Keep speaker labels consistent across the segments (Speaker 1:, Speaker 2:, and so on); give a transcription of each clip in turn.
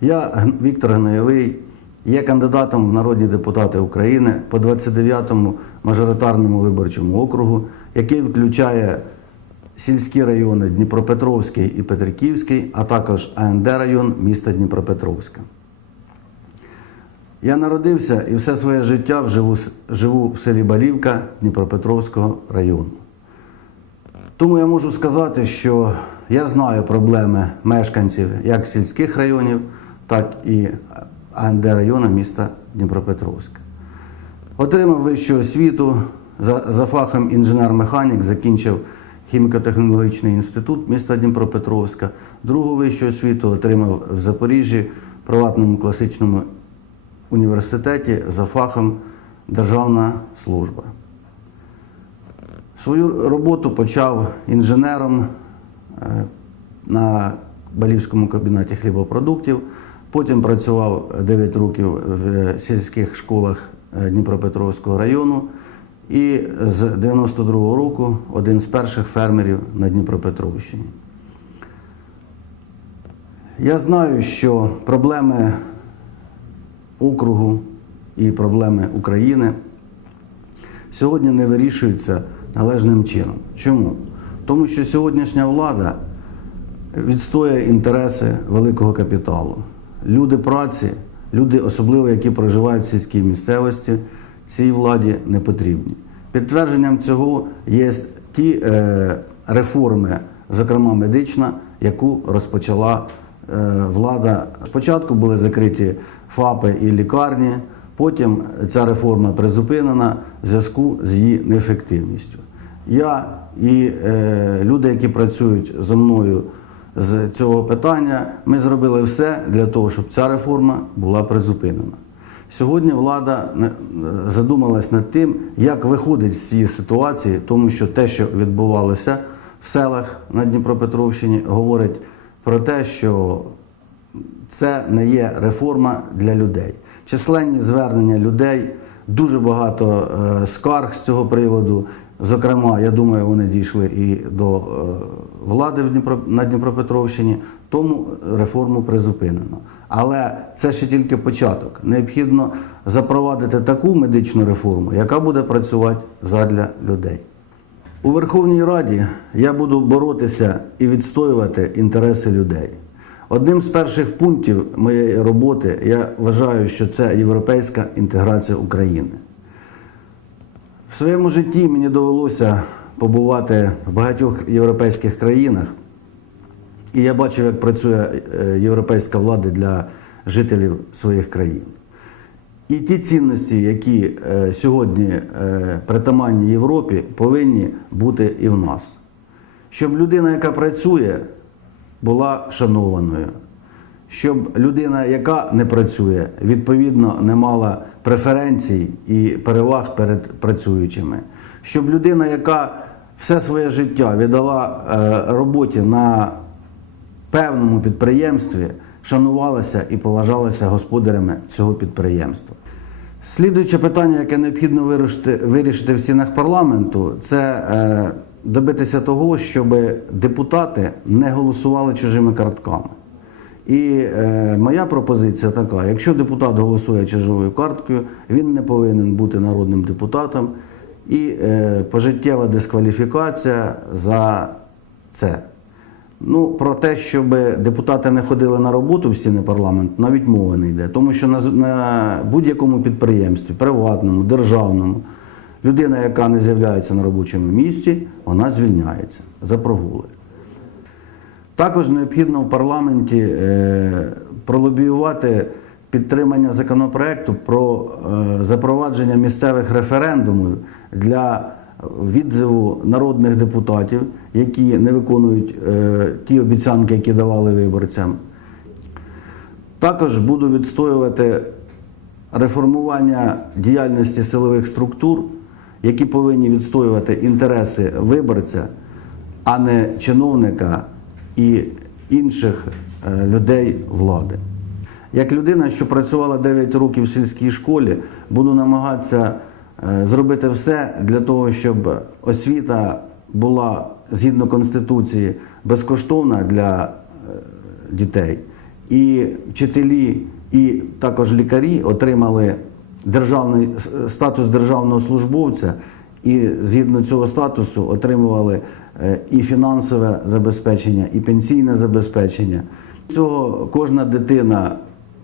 Speaker 1: Я Віктор Гноєвий, є кандидатом в народні депутати України по 29-му мажоритарному виборчому округу, який включає сільські райони Дніпропетровський і Петриківський, а також АНД район міста Дніпропетровська. Я народився і все своє життя живу, с- живу в селі Балівка Дніпропетровського району. Тому я можу сказати, що я знаю проблеми мешканців як сільських районів, так і АНД району міста Дніпропетровська. Отримав вищу освіту за, за фахом інженер-механік, закінчив хіміко-технологічний інститут міста Дніпропетровська. Другу вищу освіту отримав в Запоріжжі в приватному класичному університеті за фахом Державна служба. Свою роботу почав інженером е, на Балівському комбінаті хлібопродуктів. Потім працював 9 років в сільських школах е, Дніпропетровського району. І з 92-го року один з перших фермерів на Дніпропетровщині. Я знаю, що проблеми округу і проблеми України сьогодні не вирішуються належним чином. Чому? Тому що сьогоднішня влада відстоює інтереси великого капіталу. Люди праці, люди, особливо які проживають в сільській місцевості, цій владі не потрібні. Підтвердженням цього є ті е, реформи, зокрема медична, яку розпочала е, влада. Спочатку були закриті ФАПи і лікарні, потім ця реформа призупинена в зв'язку з її неефективністю. Я і е, люди, які працюють зі мною з цього питання, ми зробили все для того, щоб ця реформа була призупинена. Сьогодні влада задумалась над тим, як виходить з цієї ситуації, тому що те, що відбувалося в селах на Дніпропетровщині, говорить про те, що це не є реформа для людей. Численні звернення людей, дуже багато е, скарг з цього приводу. Зокрема, я думаю, вони дійшли і до е, влади на Дніпропетровщині, тому реформу призупинено. Але це ще тільки початок. Необхідно запровадити таку медичну реформу, яка буде працювати задля людей. У Верховній Раді я буду боротися і відстоювати інтереси людей. Одним з перших пунктів моєї роботи я вважаю, що це європейська інтеграція України. В своєму житті мені довелося побувати в багатьох європейських країнах, і я бачив, як працює е, європейська влада для жителів своїх країн. І ті цінності, які е, сьогодні е, притаманні Європі, повинні бути і в нас. Щоб людина, яка працює, була шанованою. Щоб людина, яка не працює, відповідно не мала преференцій і переваг перед працюючими. Щоб людина, яка все своє життя віддала е, роботі на певному підприємстві, шанувалася і поважалася господарями цього підприємства. Слідуюче питання, яке необхідно вирішити, вирішити в стінах парламенту, це е, добитися того, щоб депутати не голосували чужими картками. І е, моя пропозиція така: якщо депутат голосує чужою карткою, він не повинен бути народним депутатом, і е, пожиттєва дискваліфікація за це. Ну, про те, щоб депутати не ходили на роботу в стіни парламенту, навіть мови не йде. Тому що на, на будь-якому підприємстві, приватному, державному, людина, яка не з'являється на робочому місці, вона звільняється за прогули. Також необхідно в парламенті е, пролобіювати підтримання законопроекту про е, запровадження місцевих референдумів для відзиву народних депутатів, які не виконують е, ті обіцянки, які давали виборцям. Також буду відстоювати реформування діяльності силових структур, які повинні відстоювати інтереси виборця, а не чиновника і інших е, людей влади. Як людина, що працювала 9 років в сільській школі, буду намагатися е, зробити все для того, щоб освіта була згідно Конституції безкоштовна для е, дітей. і вчителі, і також лікарі отримали державний статус державного службовця, і згідно цього статусу отримували і фінансове забезпечення, і пенсійне забезпечення. Цього кожна дитина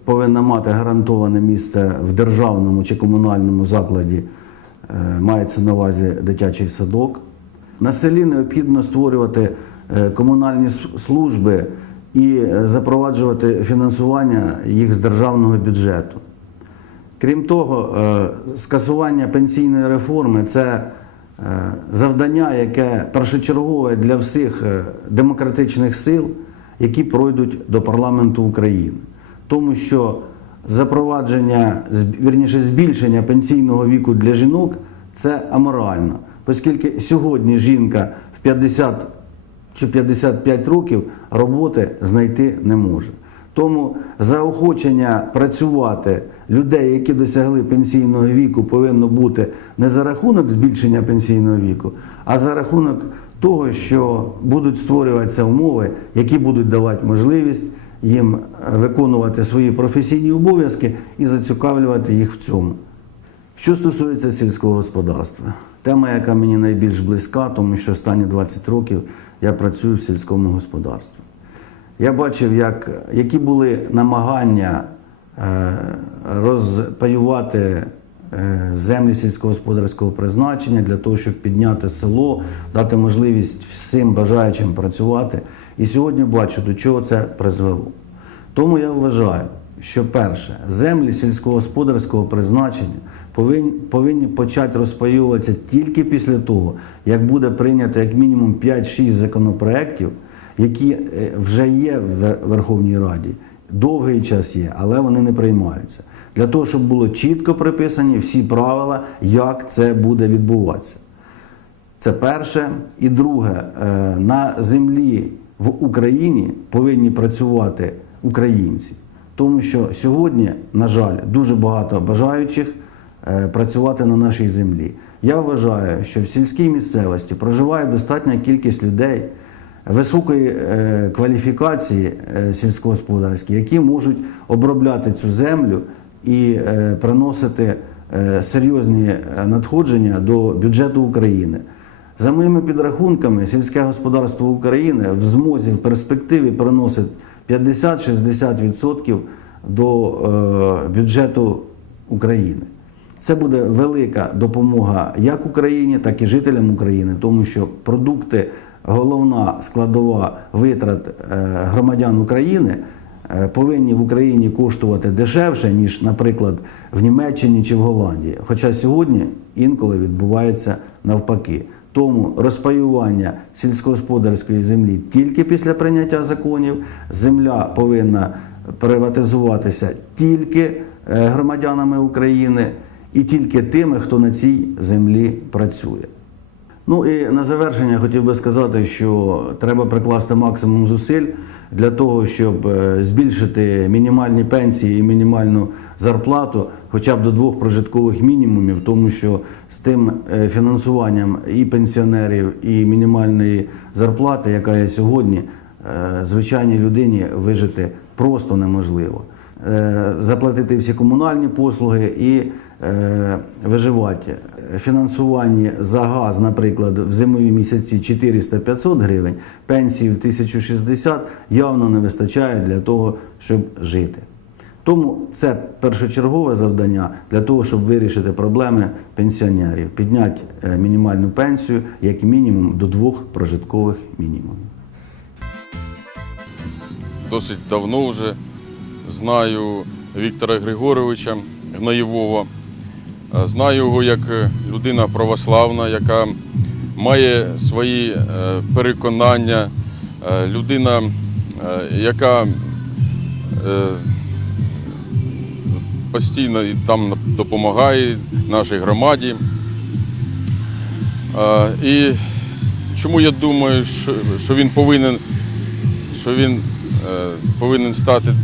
Speaker 1: повинна мати гарантоване місце в державному чи комунальному закладі, е, мається на увазі дитячий садок. На селі необхідно створювати е, комунальні служби і е, запроваджувати фінансування їх з державного бюджету. Крім того, е, скасування пенсійної реформи це е, завдання, яке першочергове для всіх е, демократичних сил, які пройдуть до парламенту України. Тому що запровадження, вірніше, збільшення пенсійного віку для жінок це аморально, оскільки сьогодні жінка в 50 чи 55 років роботи знайти не може. Тому заохочення працювати людей, які досягли пенсійного віку, повинно бути не за рахунок збільшення пенсійного віку, а за рахунок того, що будуть створюватися умови, які будуть давати можливість їм виконувати свої професійні обов'язки і зацікавлювати їх в цьому. Що стосується сільського господарства, тема, яка мені найбільш близька, тому що останні 20 років я працюю в сільському господарстві. Я бачив, як, які були намагання розпаювати е, землі сільськогосподарського призначення для того, щоб підняти село, дати можливість всім бажаючим працювати. І сьогодні бачу, до чого це призвело. Тому я вважаю, що перше, землі сільськогосподарського призначення повинні, повинні почати розпаюватися тільки після того, як буде прийнято як мінімум 5-6 законопроєктів, які е, вже є в Верховній Раді. Довгий час є, але вони не приймаються. Для того, щоб було чітко приписані всі правила, як це буде відбуватися. Це перше. І друге, е, на землі в Україні повинні працювати українці. Тому що сьогодні, на жаль, дуже багато бажаючих е, працювати на нашій землі. Я вважаю, що в сільській місцевості проживає достатня кількість людей високої е, кваліфікації е, сільськогосподарські, які можуть обробляти цю землю і е, приносити серйозні надходження до бюджету України. За моїми підрахунками, сільське господарство України в змозі в перспективі приносить 50-60% до бюджету України. Це буде велика допомога як Україні, так і жителям України, тому що продукти, головна складова витрат е, громадян України е, повинні в Україні коштувати дешевше, ніж, наприклад, в Німеччині чи в Голландії. Хоча сьогодні інколи відбувається навпаки. Тому розпаювання сільськогосподарської землі тільки після прийняття законів, земля повинна приватизуватися тільки е, громадянами України і тільки тими, хто на цій землі працює. Ну і на завершення хотів би сказати, що треба прикласти максимум зусиль для того, щоб е, збільшити мінімальні пенсії і мінімальну зарплату хоча б до двох прожиткових мінімумів, тому що з тим е, фінансуванням і пенсіонерів, і мінімальної зарплати, яка є сьогодні, е, звичайній людині вижити просто неможливо. Заплатити всі комунальні послуги і виживати. Фінансування за газ, наприклад, в зимові місяці 400-500 гривень, пенсії в 1060 явно не вистачає для того, щоб жити. Тому це першочергове завдання для того, щоб вирішити проблеми пенсіонерів, підняти е, мінімальну пенсію як мінімум до двох прожиткових мінімумів.
Speaker 2: досить давно вже знаю Віктора Григоровича Гнаєвого. Е, Знаю його як е, людина православна, яка має свої е, переконання, людина, яка постійно там допомагає нашій громаді. І чому я думаю, що, він повинен, що він повинен стати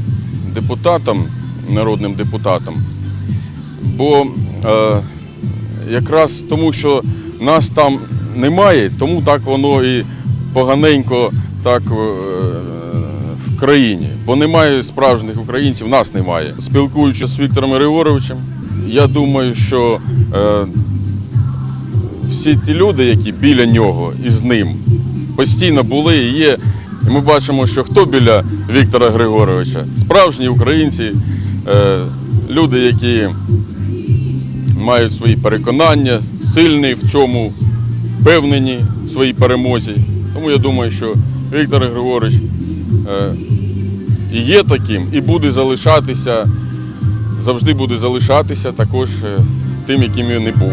Speaker 2: депутатом, народним депутатом? Бо якраз тому, що нас там немає, тому так воно і поганенько так е, в країні, бо немає справжніх українців, нас немає. Спілкуючись з Віктором Григоровичем, я думаю, що е, всі ті люди, які біля нього і з ним постійно були і є. І ми бачимо, що хто біля Віктора Григоровича? Справжні українці, е, люди, які мають свої переконання, сильні в цьому, впевнені в своїй перемозі. Тому я думаю, що Віктор Григорович е, і є таким, і буде залишатися, завжди буде залишатися також е, тим, яким він і був.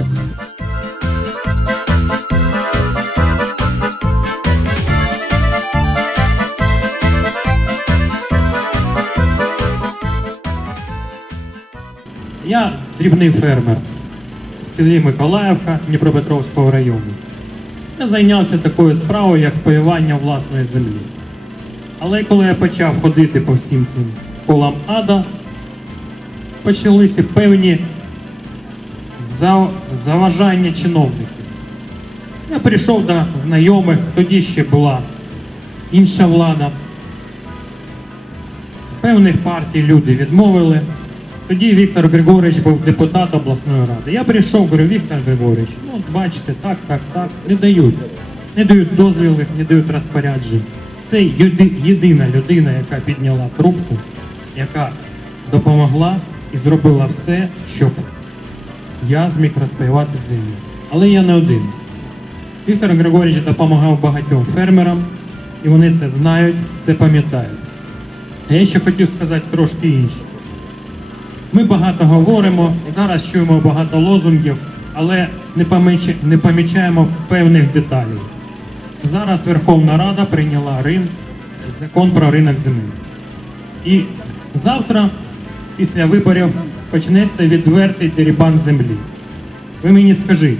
Speaker 3: Я дрібний фермер селі Миколаївка Дніпропетровського району. Я зайнявся такою справою, як паювання власної землі. Але коли я почав ходити по всім цим колам ада, почалися певні за- заважання чиновників. Я прийшов до знайомих, тоді ще була інша влада. З певних партій люди відмовили. Тоді Віктор Григорович був депутат обласної ради. Я прийшов, говорю, Віктор Григорович, ну бачите, так, так, так, не дають. Не дають дозвілів, не дають розпоряджень. Це єди- єдина людина, яка підняла трубку, яка допомогла і зробила все, щоб я зміг розпаювати землю. Але я не один. Віктор Григорович допомагав багатьом фермерам, і вони це знають, це пам'ятають. Я ще хотів сказати трошки інше. Ми багато говоримо, зараз чуємо багато лозунгів, але не, помічаємо певних деталей. Зараз Верховна Рада прийняла рин, закон про ринок земель. І завтра, після виборів, почнеться відвертий дерибан землі. Ви мені скажіть,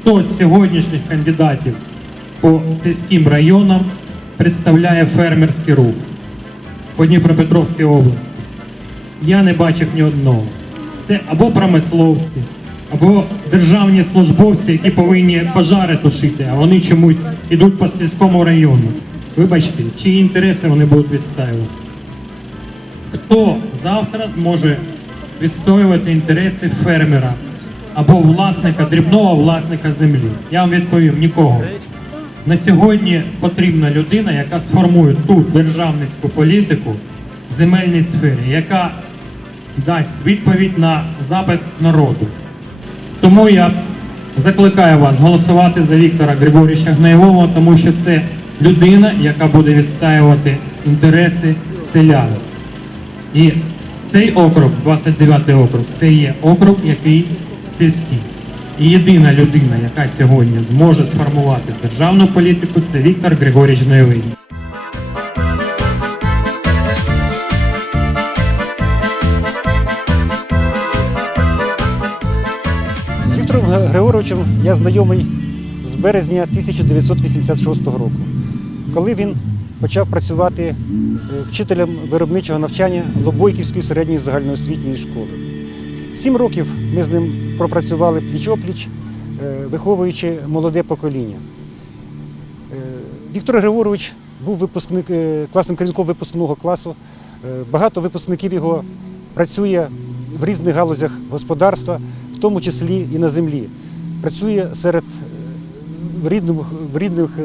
Speaker 3: хто з сьогоднішніх кандидатів по сільським районам представляє фермерський рух по Дніпропетровській області? Я не бачив ні одного. Це або промисловці, або державні службовці, які повинні пожари тушити, а вони чомусь йдуть по сільському району. Вибачте, чиї інтереси вони будуть відстоювати? Хто завтра зможе відстоювати інтереси фермера або власника, дрібного власника землі? Я вам відповім нікого. На сьогодні потрібна людина, яка сформує ту державницьку політику в земельній сфері, яка дасть відповідь на запит народу. Тому я закликаю вас голосувати за Віктора Григорійовича Гнаєвого, тому що це людина, яка буде відстаювати інтереси селян. І цей округ, 29 округ, це є округ, який сільський. І єдина людина, яка сьогодні зможе сформувати державну політику, це Віктор Григорійович Гнаєвий.
Speaker 4: Григоровичем я знайомий з березня 1986 року, коли він почав працювати е, вчителем виробничого навчання Лобойківської середньої загальноосвітньої школи. Сім років ми з ним пропрацювали пліч-опліч, е, виховуючи молоде покоління. Е, Віктор Григорович був випускник, класним керівником випускного класу. Багато випускників його працює в різних галузях господарства, тому числі і на землі. Працює серед е, в рідних, в рідних е,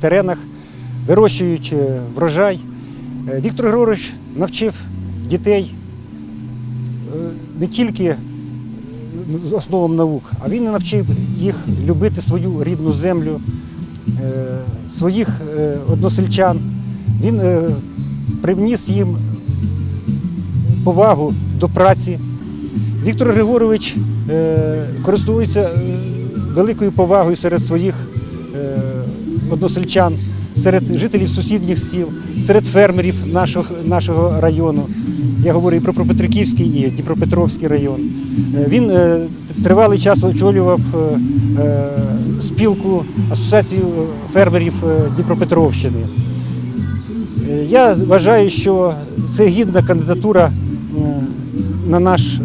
Speaker 4: теренах, вирощують е, врожай. Віктор Григорович навчив дітей не тільки основам наук, а він навчив їх любити свою рідну землю, своїх односельчан. Він привніс їм повагу до праці. Віктор Григорович е, користується е, великою повагою серед своїх е, односельчан, серед жителів сусідніх сіл, серед фермерів нашого, району. Я говорю і про Пропетриківський, і Дніпропетровський район. Він тривалий час очолював спілку асоціацію фермерів Дніпропетровщини. Я вважаю, що це гідна кандидатура на наш е,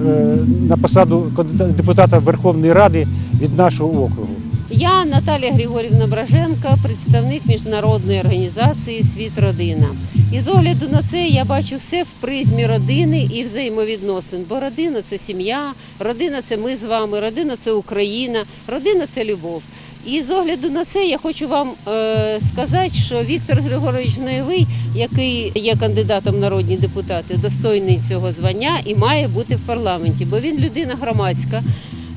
Speaker 4: на посаду депутата Верховної Ради від нашого округу.
Speaker 5: Я Наталія Григорівна Браженка, представник міжнародної організації Світ Родина. І з огляду на це я бачу все в призмі родини і взаємовідносин. Бо родина це сім'я, родина це ми з вами, родина це Україна, родина це любов. І з огляду на це я хочу вам е, сказати, що Віктор Григорович Ноєвий, який є кандидатом народні депутати, достойний цього звання і має бути в парламенті, бо він людина громадська.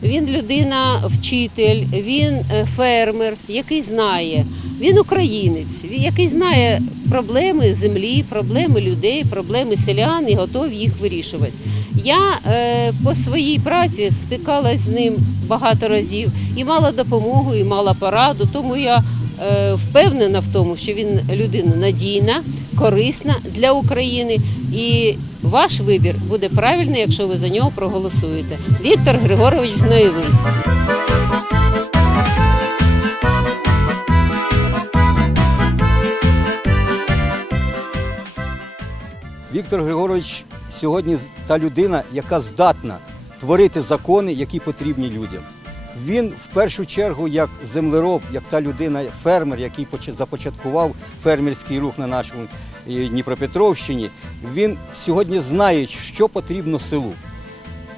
Speaker 5: Він людина, вчитель, він е, фермер, який знає. Він українець, який знає проблеми землі, проблеми людей, проблеми селян і готовий їх вирішувати. Я е, по своїй праці стикалася з ним багато разів і мала допомогу, і мала пораду. Тому я впевнена в тому, що він людина надійна, корисна для України. І ваш вибір буде правильний, якщо ви за нього проголосуєте. Віктор Григорович Гноєвий.
Speaker 6: Віктор Григорович сьогодні та людина, яка здатна творити закони, які потрібні людям. Він в першу чергу як землероб, як та людина, фермер, який поч- започаткував фермерський рух на нашому е, Дніпропетровщині. Він сьогодні знає, що потрібно селу.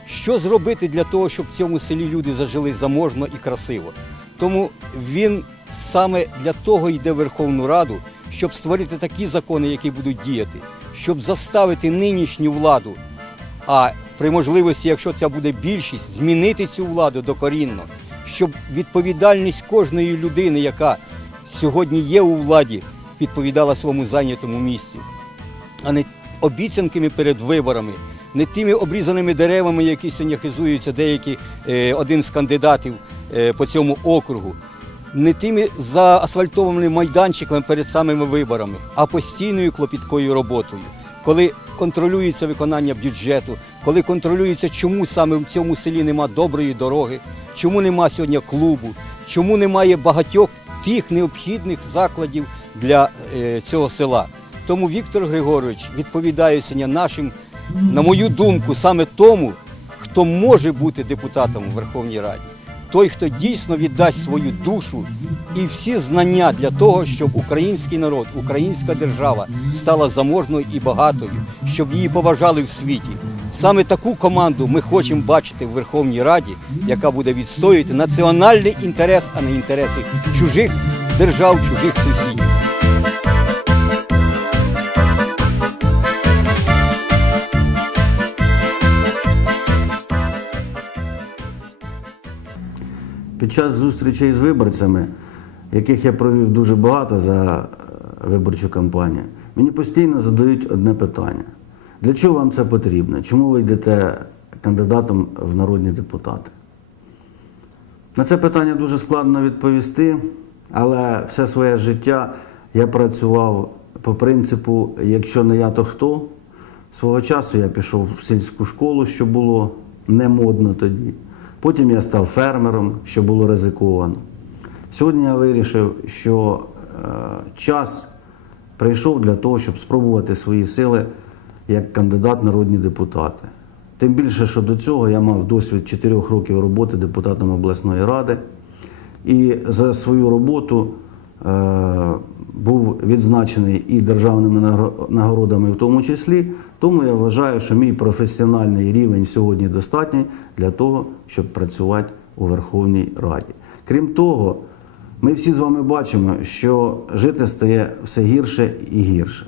Speaker 6: Що зробити для того, щоб в цьому селі люди зажили заможно і красиво? Тому він саме для того йде в Верховну Раду, щоб створити такі закони, які будуть діяти, щоб заставити нинішню владу, а при можливості, якщо це буде більшість, змінити цю владу докорінно, щоб відповідальність кожної людини, яка сьогодні є у владі, відповідала своєму зайнятому місці а не обіцянками перед виборами, не тими обрізаними деревами, які сьогодні хизуються деякі е, один з кандидатів е, по цьому округу, не тими заасфальтованими майданчиками перед самими виборами, а постійною клопіткою роботою. Коли контролюється виконання бюджету, коли контролюється, чому саме в цьому селі нема доброї дороги, чому нема сьогодні клубу, чому немає багатьох тих необхідних закладів для е, цього села. Тому Віктор Григорович відповідає сьогодні нашим, на мою думку, саме тому, хто може бути депутатом у Верховній Раді. Той, хто дійсно віддасть свою душу і всі знання для того, щоб український народ, українська держава стала заможною і багатою, щоб її поважали в світі. Саме таку команду ми хочемо бачити в Верховній Раді, яка буде відстоювати національний інтерес, а не інтереси чужих держав, чужих сусідів.
Speaker 1: Під час зустрічей з виборцями, яких я провів дуже багато за е, виборчу кампанію, мені постійно задають одне питання: для чого вам це потрібно? Чому ви йдете кандидатом в народні депутати? На це питання дуже складно відповісти, але все своє життя я працював по принципу, якщо не я, то хто. Свого часу я пішов в сільську школу, що було не модно тоді. Потім я став фермером, що було ризиковано. Сьогодні я вирішив, що е, час прийшов для того, щоб спробувати свої сили як кандидат народні депутати. Тим більше, що до цього я мав досвід 4 років роботи депутатом обласної ради. І за свою роботу е, був відзначений і державними нагородами в тому числі. Тому я вважаю, що мій професіональний рівень сьогодні достатній для того, щоб працювати у Верховній Раді. Крім того, ми всі з вами бачимо, що жити стає все гірше і гірше.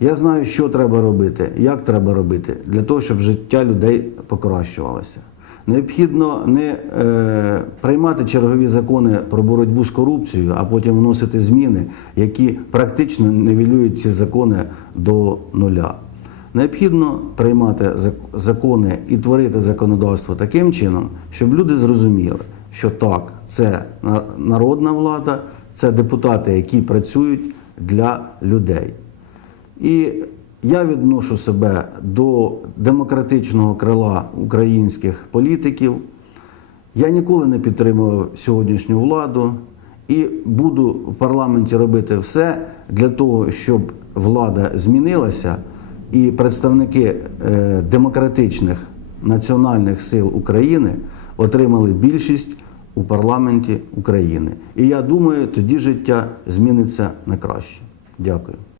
Speaker 1: Я знаю, що треба робити, як треба робити для того, щоб життя людей покращувалося. Необхідно не е, приймати чергові закони про боротьбу з корупцією, а потім вносити зміни, які практично нівелюють ці закони до нуля. Необхідно приймати закони і творити законодавство таким чином, щоб люди зрозуміли, що так, це народна влада, це депутати, які працюють для людей. І я відношу себе до демократичного крила українських політиків. Я ніколи не підтримував сьогоднішню владу і буду в парламенті робити все для того, щоб влада змінилася і представники е, демократичних національних сил України отримали більшість у парламенті України. І я думаю, тоді життя зміниться на краще. Дякую.